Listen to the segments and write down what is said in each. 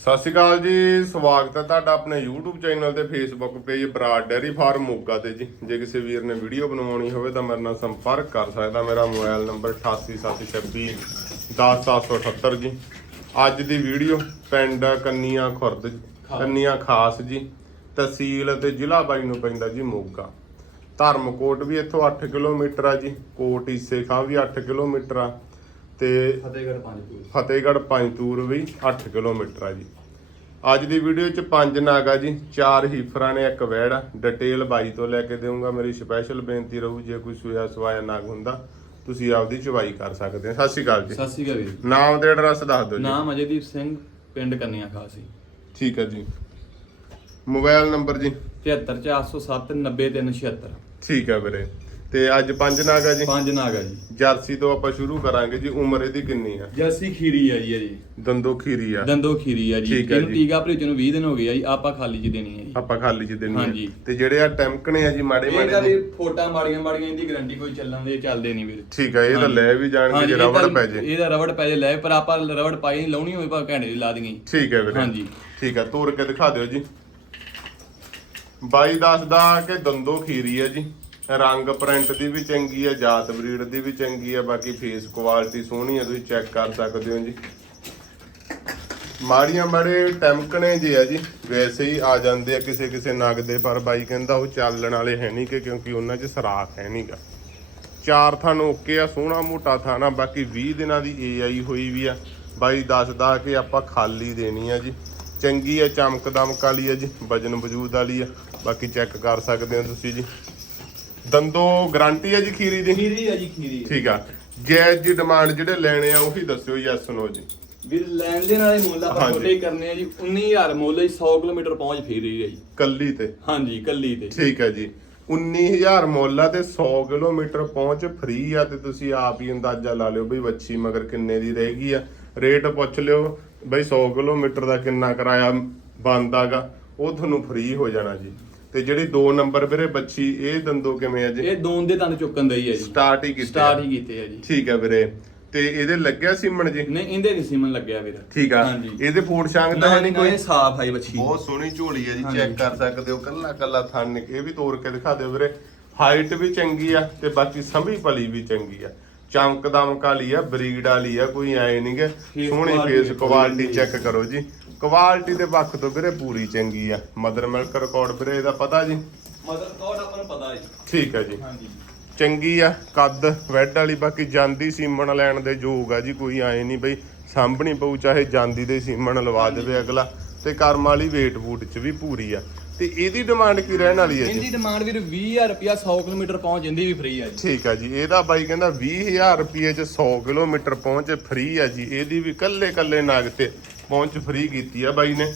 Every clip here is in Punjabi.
ਸਤਿ ਸ਼੍ਰੀ ਅਕਾਲ ਜੀ, ਸਵਾਗਤ ਹੈ ਤੁਹਾਡਾ ਆਪਣੇ YouTube ਚੈਨਲ ਤੇ Facebook page Brar dairy farm Moga ਤੇ ਜੀ। ਜੇ ਕਿਸੇ ਵੀਰ ਨੇ ਵੀਡੀਓ ਬਣਵਾਉਣੀ ਹੋਵੇ ਤਾਂ ਮੇਰੇ ਨਾਲ ਸੰਪਰਕ ਕਰ ਸਕਦਾ, ਮੇਰਾ ਮੋਬਾਈਲ ਨੰਬਰ 8876 10778 ਜੀ। ਅੱਜ ਦੀ ਵੀਡੀਓ ਪਿੰਡ ਕੰਨੀਆਂ ਖੁਰਦ, ਕੰਨੀਆਂ ਖਾਸ ਜੀ, ਤਹਿਸੀਲ ਅਤੇ ਜ਼ਿਲ੍ਹਾ ਬਾਈ ਨੂੰ ਪੈਂਦਾ ਜੀ ਮੋਗਾ। ਧਰਮਕੋਟ ਵੀ ਇੱਥੋਂ 8 ਕਿਲੋਮੀਟਰ ਆ ਜੀ, ਕੋਟ ਈਸੇ ਖਾਂ ਵੀ 8 ਕਿਲੋਮੀਟਰ ਆ। ਤੇ ਫਤਿਹਗੜ੍ਹ ਪੰਜਤੂਰ ਵੀ 8 ਕਿਲੋਮੀਟਰ ਆ ਜੀ। ਅੱਜ ਦੀ ਵੀਡੀਓ ਚ ਪੰਜ ਨਾਗ ਆ ਜੀ ਚਾਰ ਹੀਫਰਾਂ ਨੇ ਇੱਕ ਵੈੜ ਆ। ਡਿਟੇਲ ਬਾਈ ਤੋਂ ਲੈ ਕੇ ਦੇਵਾਂਗਾ ਮੇਰੀ ਸਪੈਸ਼ਲ ਬੇਨਤੀ ਰਹੂ ਜੇ ਕੋਈ ਸੂਇਆ ਸਵਾਇਆ ਨਾਗ ਹੁੰਦਾ ਤੁਸੀਂ ਆਪਦੀ ਚਵਾਈ ਕਰ ਸਕਦੇ ਹੋ। ਸਤਿ ਸ਼੍ਰੀ ਅਕਾਲ ਜੀ। ਸਤਿ ਸ਼੍ਰੀ ਅਕਾਲ ਵੀਰ ਨਾਮ ਤੇ ਐਡਰੈਸ ਦੱਸ ਦਿਓ ਜੀ। ਨਾਮ ਅਜੇਦੀਪ ਸਿੰਘ ਪਿੰਡ ਕੰਨਿਆ ਖਾਸੀ। ਠੀਕ ਹੈ ਜੀ। ਮੋਬਾਈਲ ਨੰਬਰ ਜੀ? 73407 90376 ਠੀਕ ਹੈ ਵੀਰੇ। ਤੇ ਅੱਜ ਪੰਜ ਨਾਗ ਆ ਜੀ? ਪੰਜ ਨਾਗ ਆ ਜੀ। ਜਰਸੀ ਤੋਂ ਆਪਾਂ ਸ਼ੁਰੂ ਕਰਾਂਗੇ ਜੀ ਉਮਰ ਇਹਦੀ ਕਿੰਨੀ ਆ? ਜਰਸੀ ਖੀਰੀ ਆ ਜੀ ਜੀ ਦੰਦੋ ਖੀਰੀ ਆ। ਦੰਦੋ ਖੀਰੀ ਆ ਜੀ। ਇਹਨੂੰ ਜੀ। ਟੀਕਾ ਭੇਜਣ ਨੂੰ 20 ਦਿਨ ਹੋ ਗਏ ਆ ਜੀ ਆਪਾਂ ਖਾਲੀ ਚ ਦੇਣੀ ਹੈ ਜੀ। ਆਪਾਂ ਖਾਲੀ ਚ ਦੇਣੀ। ਆ। ਤੇ ਜਿਹੜੇ ਆ ਟੈਂਕਣੇ ਆ ਜੀ ਮਾੜੇ ਇਹਦਾ ਮਾੜੇ ਵੀ ਫੋਟਾ ਮਾੜੀਆਂ ਮਾੜੀਆਂ ਇਹਦੀ ਗਾਰੰਟੀ ਕੋਈ ਚੱਲਣ ਦੇ ਚੱਲਦੇ ਨਹੀਂ ਵੀਰ। ਠੀਕ ਆ ਇਹ ਤਾਂ। ਲੈ ਵੀ ਜਾਣਗੇ ਜੇ ਇਹਦਾ- ਰਬੜ ਪੈ ਜੇ। ਇਹਦਾ ਰਬੜ ਪੈ ਜੇ ਲੈ ਪਰ ਆਪਾਂ ਰਬੜ ਪਾਈ ਨਹੀਂ ਲਾਉਣੀ ਹੋਵੇ ਭਾਵੇਂ ਘੰਟੇ ਦੀ ਲਾ ਦੇਂਗੇ ਠੀਕ ਹੈ ਵੀਰੇ। ਹਾਂਜੀ। ਠੀਕ ਹੈ ਤੋੜ ਕੇ ਦਿਖਾ ਦਿਓ ਜੀ। ਬਾਈ ਦੱਸਦਾ ਕਿ ਦੰਦੋ ਖੀਰੀ ਹੈ ਜੀ। ਰੰਗ ਪ੍ਰਿੰਟ ਦੀ ਵੀ ਚੰਗੀ ਆ, ਜਾਤ ਬਰੀਡ ਦੀ ਵੀ ਚੰਗੀ ਆ, ਬਾਕੀ ਫੇਸ ਕੁਆਲਿਟੀ ਸੋਹਣੀ ਆ, ਤੁਸੀਂ ਚੈੱਕ ਕਰ ਸਕਦੇ ਹੋ ਜੀ। ਮਾੜੀਆਂ ਮਾੜੇ ਟੈਂਕਣੇ ਜੇ ਆ ਜੀ, ਵੈਸੇ ਹੀ ਆ ਜਾਂਦੇ ਆ ਕਿਸੇ ਕਿਸੇ ਨਗ ਦੇ, ਪਰ ਬਾਈ ਕਹਿੰਦਾ ਉਹ ਚੱਲਣ ਵਾਲੇ ਹੈ ਨਹੀਂ ਕਿ ਕਿਉਂਕਿ ਉਹਨਾਂ 'ਚ ਸਰਾਖ ਹੈ ਨਹੀਂਗਾ ਚਾਰ ਥਣ ਓਕੇ ਆ, ਸੋਹਣਾ ਮੋਟਾ ਥਾਣਾ ਬਾਕੀ 20 ਦਿਨਾਂ ਦੀ ਏਆਈ ਹੋਈ ਵੀ ਆ। ਬਾਈ ਦੱਸਦਾ ਕਿ ਆਪਾਂ ਖਾਲੀ ਦੇਣੀ ਆ ਜੀ। ਚੰਗੀ ਆ ਚਮਕ ਦਮਕ ਵਾਲੀ ਆ ਜੀ, ਵਜਨ ਵਜੂਦ ਵਾਲੀ ਆ। ਬਾਕੀ ਚੈੱਕ ਕਰ ਸਕਦੇ ਹੋ ਤੁਸੀਂ ਜੀ। ਦੰਦੋ ਗਾਰੰਟੀ ਆ ਜੀ ਖੀਰੀ ਦੀ? ਖੀਰੀ ਆ ਜੀ ਖੀਰੀ ਠੀਕ ਆ। ਜੈਜ ਦੀ ਡਿਮਾਂਡ ਜਿਹੜੇ ਲੈਣੇ ਆ ਉਹੀ ਦੱਸਿਓ ਯੈਸ ਨੋ ਜੀ। ਵੀਰ ਲੈਣ ਦੇ ਨਾਲੇ ਮੁੱਲ ਆਪਾਂ ਹਾਂਜੀ। ਛੋਟੇ ਹੀ ਕਰਨੇ ਆ ਜੀ 19000 ਮੁੱਲ ਜੀ 100 ਕਿਲੋਮੀਟਰ ਪਹੁੰਚ ਫੇਰ ਰਹੀ ਹੈ ਜੀ। ਕੱਲੀ ਤੇ। ਹਾਂਜੀ ਕੱਲੀ ਤੇ। ਠੀਕ ਹੈ ਜੀ। 19000 ਮੁੱਲ ਆ ਤੇ 100 ਕਿਲੋਮੀਟਰ ਪਹੁੰਚ ਫ੍ਰੀ ਆ ਤੇ ਤੁਸੀਂ ਆਪ ਹੀ ਅੰਦਾਜ਼ਾ ਲਾ ਲਿਓ ਬਈ ਵੱਛੀ ਮਗਰ ਕਿੰਨੇ ਦੀ ਰਹੇਗੀ ਆ। ਰੇਟ ਪੁੱਛ ਲਿਓ ਬਈ 100 ਕਿਲੋਮੀਟਰ ਦਾ ਕਿੰਨਾ ਕਿਰਾਇਆ ਬਣਦਾਗਾ ਉਹ ਤੁਹਾਨੂੰ ਫ੍ਰੀ ਹੋ ਜਾਣਾ ਜੀ। ਤੇ ਜਿਹੜੀ 2 ਨੰਬਰ ਵੀਰੇ ਬੱਚੀ ਇਹ ਦੰਦੋ ਕਿਵੇਂ ਆ ਜੀ? ਇਹ ਦੋਨ ਦੇ ਦੰਦ ਚੁੱਕਣ ਦਾ ਹੀ ਹੈ ਜੀ। ਸਟਾਰਟ ਹੀ ਕੀਤਾ ਸਟਾਰਟ ਹੀ ਕੀਤੇ ਆ ਜੀ। ਠੀਕ ਹੈ ਵੀਰੇ। ਤੇ ਇਹਦੇ ਲੱਗਿਆ ਸੀਮਣ ਜੀ? ਨਹੀਂ ਇਹਦੇ ਨਹੀਂ ਸੀਮਨ ਲੱਗਿਆ ਵੀਰ। ਠੀਕ ਆ। ਹਾਂਜੀ। ਇਹਦੇ ਫੂਡ ਸ਼ਾਂਗ ਤਾਂ ਹੈ ਨਹੀਂ ਕੋਈ? ਸਾਫ਼ ਆਈ ਬੱਚੀ ਬਹੁਤ ਸੋਹਣੀ ਝੋਲੀ ਹੈ ਜੀ। ਚੈੱਕ ਕਰ ਸਕਦੇ ਹੋ ਕੱਲਾ ਕੱਲਾ ਥਣ ਇਹ ਵੀ ਤੋੜ ਕੇ ਦਿਖਾ ਦਿਓ ਵੀਰੇ। ਹਾਈਟ ਵੀ ਚੰਗੀ ਆ ਤੇ ਬਾਕੀ ਸੰਭੀ ਪਲੀ ਵੀ ਚੰਗੀ ਆ। ਚਮਕ ਦਮਕ ਵਾਲੀ ਆ ਬਰੀਡ ਵਾਲੀ ਆ ਕੋਈ ਐ ਨਹੀਂ ਗੇ। ਸੋਹਣੀ ਫੇਸ ਕੁਆਲਿਟੀ। ਚੈੱਕ ਕਰੋ ਜੀ। ਕੁਆਲਿਟੀ ਦੇ ਪੱਖ ਤੋਂ ਵੀਰੇ ਪੂਰੀ ਚੰਗੀ ਆ। ਮਦਰ ਮਿਲਕ ਰਿਕਾਰਡ ਵੀਰੇ ਇਹਦਾ ਪਤਾ ਜੀ? ਮਦਰ ਕੋਡ ਆਪਾਂ ਨੂੰ ਪਤਾ ਹੈ ਠੀਕ ਆ ਜੀ। ਹਾਂਜੀ। ਚੰਗੀ ਆ ਕੱਦ ਵੈਡ ਵਾਲੀ ਬਾਕੀ ਜਾਂਦੀ ਸੀਮਣ ਲੈਣ ਦੇ ਯੋਗ ਆ ਜੀ ਕੋਈ ਐ ਨਹੀਂ ਬਈ ਸਾਂਭਣੀ ਪਊ ਚਾਹੇ ਜਾਂਦੀ ਦੇ ਸੀਮਣ ਲਵਾ ਦੇਵੇ ਅਗਲਾ। ਤੇ ਕਰਮ ਵਾਲੀ weight ਬੂਟ ਚ ਵੀ ਪੂਰੀ ਆ। ਤੇ ਇਹਦੀ ਡਿਮਾਂਡ ਕੀ ਰਹਿਣ ਵਾਲੀ ਹੈ ਜੀ? ਇਹਦੀ ਡਿਮਾਂਡ ਵੀਰ 20000 ਰੁਪਿਆ 100 ਕਿਲੋਮੀਟਰ ਪਹੁੰਚ ਜਾਂਦੀ ਵੀ ਫ੍ਰੀ ਆ ਜੀ। ਠੀਕ ਆ ਜੀ। ਇਹਦਾ ਬਾਈ ਕਹਿੰਦਾ 20000 ਰੁਪਏ ਚ 100 ਕਿਲੋਮੀਟਰ ਪਹੁੰਚ ਫ੍ਰੀ ਆ ਜੀ। ਇਹਦੀ ਵੀ ਕੱਲੇ ਕੱਲੇ ਨਗ ਤੇ ਪਹੁੰਚ ਫ੍ਰੀ ਕੀਤੀ ਆ ਬਾਈ ਨੇ।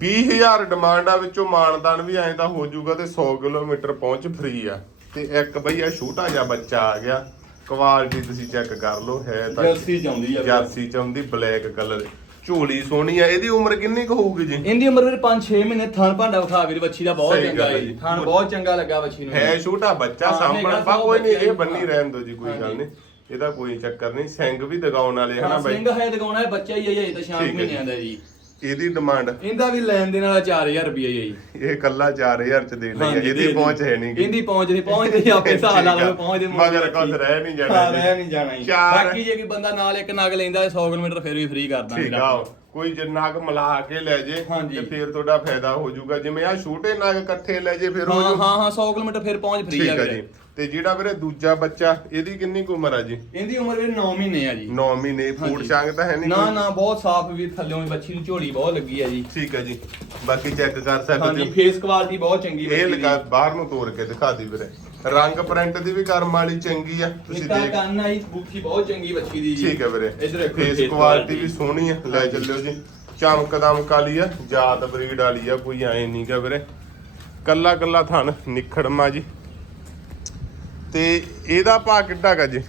20000 ਡਿਮਾਂਡ ਆ ਵਿੱਚੋਂ ਮਾਨਦਾਨ ਵੀ ਐਂ ਤਾਂ ਹੋ ਜਾਊਗਾ ਤੇ 100 ਕਿਲੋਮੀਟਰ ਪਹੁੰਚ ਫ੍ਰੀ ਆ। ਤੇ ਇੱਕ ਬਈ ਆ ਛੋਟਾ ਜਿਹਾ ਬੱਚਾ ਆ ਗਿਆ ਕੁਆਲਿਟੀ ਤੁਸੀਂ ਚੈੱਕ ਕਰ ਲਓ ਹੈ ਤਾਂ ਜਰਸੀ ਚਾਉਂਦੀ ਆ ਵੀਰ। ਜਰਸੀ ਚ ਆਉਂਦੀ ਬਲੈਕ ਕਲਰ ਝੋਲੀ ਸੋਹਣੀ ਆ। ਇਹਦੀ ਉਮਰ ਕਿੰਨੀ ਕੁ ਹੋਊਗੀ ਜੀ? ਇਹਦੀ ਉਮਰ ਵੀਰ 5-6 ਮਹੀਨੇ ਥਣ ਭਾਂਡਾ ਵਿਖਾ ਵੀਰ ਬੱਚੀ ਦਾ ਬਹੁਤ ਚੰਗਾ ਹੈ। ਥਣ ਬਹੁਤ ਚੰਗਾ ਲੱਗਾ ਬੱਚੀ ਨੂੰ। ਹੈ ਛੋਟਾ ਬੱਚਾ ਨਿੱਘਾ ਬਾ ਕੋਈ ਨਹੀਂ ਇਹ ਬੰਨੀ ਰਹਿਣ ਦੋ ਜੀ ਕੋਈ ਗੱਲ। ਨਹੀਂ ਇਹਦਾ ਕੋਈ ਚੱਕਰ ਨਹੀਂ ਸਿੰਘ ਵੀ ਦਗਾਉਣ ਵਾਲੇ ਹਨਾ ਬਾਈ? ਸਿੰਘ ਹੈ ਦਿਖਾਉਣਾ ਹੈ ਬੱਚਾ ਹੀ ਹੈ ਇਹ ਤਾਂ ਸ਼ਾਮ। ਮਹੀਨਿਆਂ ਦਾ ਜੀ। ਇਹਦੀ ਡਿਮਾਂਡ ਇਹਦਾ ਵੀ ਲੈਣ ਦੇ ਨਾਲ 4000 ਰੁਪਏ ਹੀ ਜੀ। ਇਹ ਕੱਲਾ 4000 ਚ ਦੇ ਲਈ ਇਹਦੀ ਪਹੁੰਚ ਹੈ ਨਹੀਂ ਇਹਦੀ ਪਹੁੰਚ ਨਹੀਂ ਪਹੁੰਚਦੇ ਆਪੇ ਹਿਸਾਬ ਲਾ ਲਓ ਪਹੁੰਚਦੇ ਮਗਰ ਕੁਝ ਰਹਿ ਨਹੀਂ ਜਾਣਾ। ਰਹਿ ਨਹੀਂ ਜਾਣਾ ਜੀ। ਬਾਕੀ ਜੇ ਕੋਈ ਬੰਦਾ ਨਾਲ ਇੱਕ ਨਗ ਲੈਂਦਾ 100 ਕਿਲੋਮੀਟਰ ਫਿਰ ਵੀ ਫ੍ਰੀ ਕਰ ਦਾਂਗੇ ਠੀਕ ਆ ਕੋਈ ਜਿੰਨਾ ਕੁ ਮਿਲਾ ਕੇ ਲੈ ਜੇ। ਤੇ ਫਿਰ ਤੁਹਾਡਾ ਫਾਇਦਾ ਹੋ ਜਾਊਗਾ। ਜਿਵੇਂ ਆ ਛੋਟੇ ਨਗ ਇਕੱਠੇ ਲੈ ਜੇ ਫਿਰ ਹੋ ਹਾਂ ਜਾਊ। ਹਾਂ ਹਾਂ 100 ਕਿਲੋਮੀਟਰ ਫਿਰ ਪਹੁੰਚ ਫ੍ਰੀ ਠੀਕ ਆ ਵੀਰੇ। ਤੇ ਜਿਹੜਾ ਵੀਰੇ ਦੂਜਾ ਬੱਚਾ ਇਹਦੀ ਕਿੰਨੀ ਕੁ ਉਮਰ ਆ ਜੀ? ਇਹਦੀ ਉਮਰ ਵੀਰੇ 9 ਮਹੀਨੇ ਆ ਜੀ। 9 ਮਹੀਨੇ ਫੂਡ। ਸ਼ਾਂਗ ਤਾਂ ਹੈ ਨਹੀਂ ਨਾ? ਨਾ ਬਹੁਤ ਸਾਫ਼ ਵੀ ਥੱਲਿਓਂ ਵੀ ਬੱਚੀ ਨੂੰ ਝੋਲੀ ਬਹੁਤ ਲੱਗੀ ਆ ਜੀ। ਠੀਕ ਹੈ ਜੀ। ਬਾਕੀ ਚੈੱਕ ਕਰ ਸਕਦੇ ਹਾਂਜੀ ਫੇਸ ਕੁਆਲਿਟੀ ਬਹੁਤ ਚੰਗੀ ਇਹ ਲਗਾ ਬਾਹਰ ਨੂੰ ਤੋੜ ਕੇ ਦਿਖਾ ਦੀ ਵੀਰੇ। ਰੰਗ ਪ੍ਰਿੰਟ ਦੀ ਵੀ ਕਰਮ ਵਾਲੀ ਚੰਗੀ ਆ ਤੁਸੀਂ ਦੇਖ ਕੰਨ ਆਈ ਬੁੱਖੀ ਬਹੁਤ ਚੰਗੀ ਬੱਚੀ ਦੀ ਜੀ। ਠੀਕ ਹੈ ਵੀਰੇ। ਇੱਧਰ ਦੇਖੋ ਫੇਸ ਕੁਆਲਿਟੀ। ਵੀ ਸੋਹਣੀ ਆ। ਲੈ। ਚੱਲਿਓ ਜੀ। ਚਮਕ ਦਮਕ ਵਾਲੀ ਆ ਜਾਤ ਬਰੀਡ ਵਾਲੀ ਆ ਕੋਈ ਐ ਨਹੀਂ ਗਾ ਵੀਰੇ। ਕੱਲਾ ਕੱਲਾ ਥਣ ਨਿਖੜਮਾ ਜੀ। ਤੇ ਇਹਦਾ ਭਾਅ ਕਿੱਡਾ ਗਾ ਜੀ?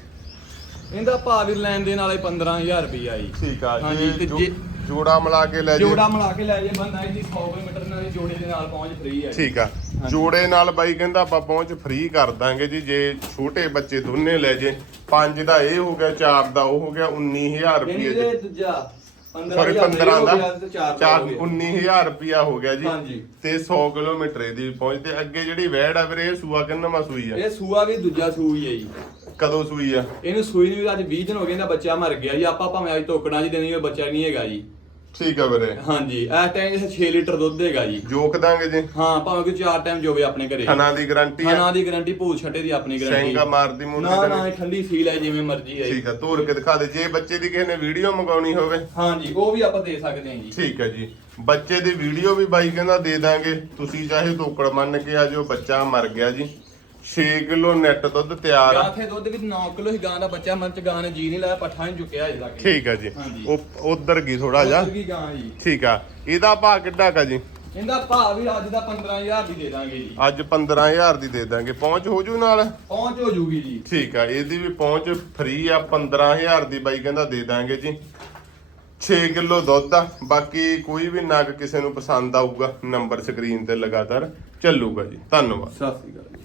ਇਹਦਾ ਭਾਅ ਵੀ ਲੈਣ ਦੇ ਨਾਲੇ 15000 ਰੁਪਈਆ ਜੀ। ਠੀਕ ਆ ਹਾਂਜੀ, ਜੀ ਤੇ ਜੋ- ਜੇ- ਜੋੜਾ ਮਿਲਾ ਕੇ ਲੈ ਜੀ। ਜੋੜਾ ਮਿਲਾ ਕੇ ਲੈ ਜੇ ਬੰਦਾ ਜੀ 100 ਕਿਲੋਮੀਟਰ ਨਾਲ ਜੋੜੇ ਦੇ ਨਾਲ ਪਹੁੰਚ ਫ੍ਰੀ ਹੈ ਠੀਕ ਆ। ਜੋੜੇ ਨਾਲ ਬਾਈ ਕਹਿੰਦਾ ਆਪਾਂ ਪਹੁੰਚ ਫ੍ਰੀ ਕਰ ਦਾਂਗੇ ਜੀ ਜੇ ਛੋਟੇ ਬੱਚੇ ਦੋਨੇ ਲੈ ਜੇ। ਪੰਜ ਦਾ ਇਹ ਹੋ ਗਿਆ ਚਾਰ ਦਾ ਉਹ ਹੋ ਗਿਆ 19000 ਯਾਨੀ ਰੁਪਏ ਇਹਦੇ ਚ ਦੂਜਾ ਸੌਰੀ 15 ਦਾ? ਤੇ ਚਾਰ 4 ਹੋ ਗਏ। 19000 ਰੁਪਿਆ ਹੋ ਗਿਆ ਜੀ। ਤੇ 100 ਕਿਲੋਮੀਟਰ ਇਹਦੀ ਪਹੁੰਚ ਤੇ ਅੱਗੇ ਜਿਹੜੀ ਵੈੜ ਆ ਵੀਰੇ ਇਹ ਸੂਆ ਕਿੰਨਾ ਸੂਈ ਆ? ਇਹ ਸੂਆ ਵੀ ਦੂਜਾ ਸੂਈ ਹੈ ਜੀ। ਕਦੋਂ ਸੂਈ ਆ? ਇਹਨੂੰ ਸੂਈ ਨੂੰ ਅੱਜ 20 ਦਿਨ ਹੋ ਗਏ ਇਹਦਾ ਬੱਚਾ ਮਰ ਗਿਆ ਜੀ। ਆਪਾਂ ਭਾਵੇਂ ਅੱਜ ਤੋਕੜਾਂ ਜੀ ਦੇਣੀ ਉਹ ਬੱਚਾ ਨਹੀਂ ਹੈਗਾ ਜੀ। ਠੀਕ ਆ ਵੀਰੇ। ਹਾਂਜੀ ਇਸ ਟਾਈਮ ਇਹ 6 ਲੀਟਰ ਦੁੱਧ ਹੈਗਾ ਜੀ। ਜੋਕ ਦਾਂਗੇ ਜੀ। ਹਾਂ ਭਾਵੇਂ ਕੋਈ ਚਾਰ ਟਾਈਮ ਜੋਵੇ ਆਪਣੇ ਘਰੇ। ਥਣਾ ਦੀ ਗਾਰੰਟੀ ਆ। ਖਾਣਾ ਦੀ ਗਾਰੰਟੀ ਭੂਲ ਛੱਟੇ ਦੀ ਆਪਣੀ ਗਾਰੰਟੀ ਸ਼ੈਂਗਾ ਮਾਰਦੀ ਮੂੰਹ ਨਾ ਨਾ ਇਹ ਠੰਡੀ ਸੀਲ ਹੈ ਜਿਵੇਂ ਮਰਜ਼ੀ ਹੈ। ਠੀਕ ਆ ਤੋਰ ਕੇ ਦਿਖਾ ਦੇ। ਜੇ ਬੱਚੇ ਦੀ ਕਿਸੇ ਨੇ ਵੀਡੀਓ ਮੰਗਾਉਣੀ ਹੋਵੇ। ਹਾਂਜੀ ਉਹ ਵੀ ਆਪਾਂ ਦੇ ਸਕਦੇ ਹਾਂ ਜੀ। ਠੀਕ ਹੈ ਜੀ। ਬੱਚੇ ਦੀ ਵੀਡੀਓ ਵੀ ਬਾਈ ਕਹਿੰਦਾ ਦੇ ਦਾਂਗੇ। ਤੁਸੀਂ ਚਾਹੇ ਤੋਕੜ ਮੰਨ ਕੇ ਆ ਜੋ ਬੱਚਾ ਮਰ ਗਿਆ ਜੀ। 6 ਕਿਲੋ ਨੈਟ ਦੁੱਧ ਤਿਆਰ ਆ। ਗਾਂ ਥੇ ਦੁੱਧ ਵੀ 9 ਕਿਲੋ ਹੀ ਗਾਂ ਦਾ ਬੱਚਾ ਮਨ ਚ ਗਾਂ ਨੇ ਜੀ ਨਹੀਂ ਲਾਇਆ ਪੱਠਾ ਨਹੀਂ ਚੁੱਕਿਆ ਅਜੇ ਤੱਕ। ਠੀਕ ਆ ਜੀ। ਹਾਂਜੀ। ਉਹ ਉਧਰ ਗਈ ਥੋੜਾ ਜਿਹਾ। ਉੱਧਰ ਵੀ ਗਾਂ ਜੀ। ਠੀਕ ਆ। ਇਹਦਾ ਭਾਅ ਕਿੱਡਾ ਕਾ ਜੀ? ਇਹਦਾ ਭਾਅ ਵੀ ਅੱਜ ਦਾ 15000 ਦੀ ਦੇ ਦਾਂਗੇ ਜੀ। ਅੱਜ 15000 ਦੀ ਦੇ ਦਾਂਗੇ। ਪਹੁੰਚ ਹੋ ਜੂ ਨਾਲ? ਪਹੁੰਚ ਹੋ ਜੂਗੀ ਜੀ। ਠੀਕ ਆ। ਇਹਦੀ ਵੀ ਪਹੁੰਚ ਫ੍ਰੀ ਆ 15000 ਦੀ ਬਾਈ ਕਹਿੰਦਾ ਦੇ ਦਾਂਗੇ ਜੀ। 6 ਕਿਲੋ ਦੁੱਧ ਆ। ਬਾਕੀ ਕੋਈ ਵੀ ਨਗ ਕਿਸੇ ਨੂੰ ਪਸੰਦ ਆਊਗਾ ਨੰਬਰ ਸਕਰੀਨ ਤੇ ਲਗਾਤਾਰ ਚੱਲੂਗਾ ਜੀ। ਧੰਨਵਾਦ। ਸਤਿ ਸ੍ਰੀ ਅਕਾਲ।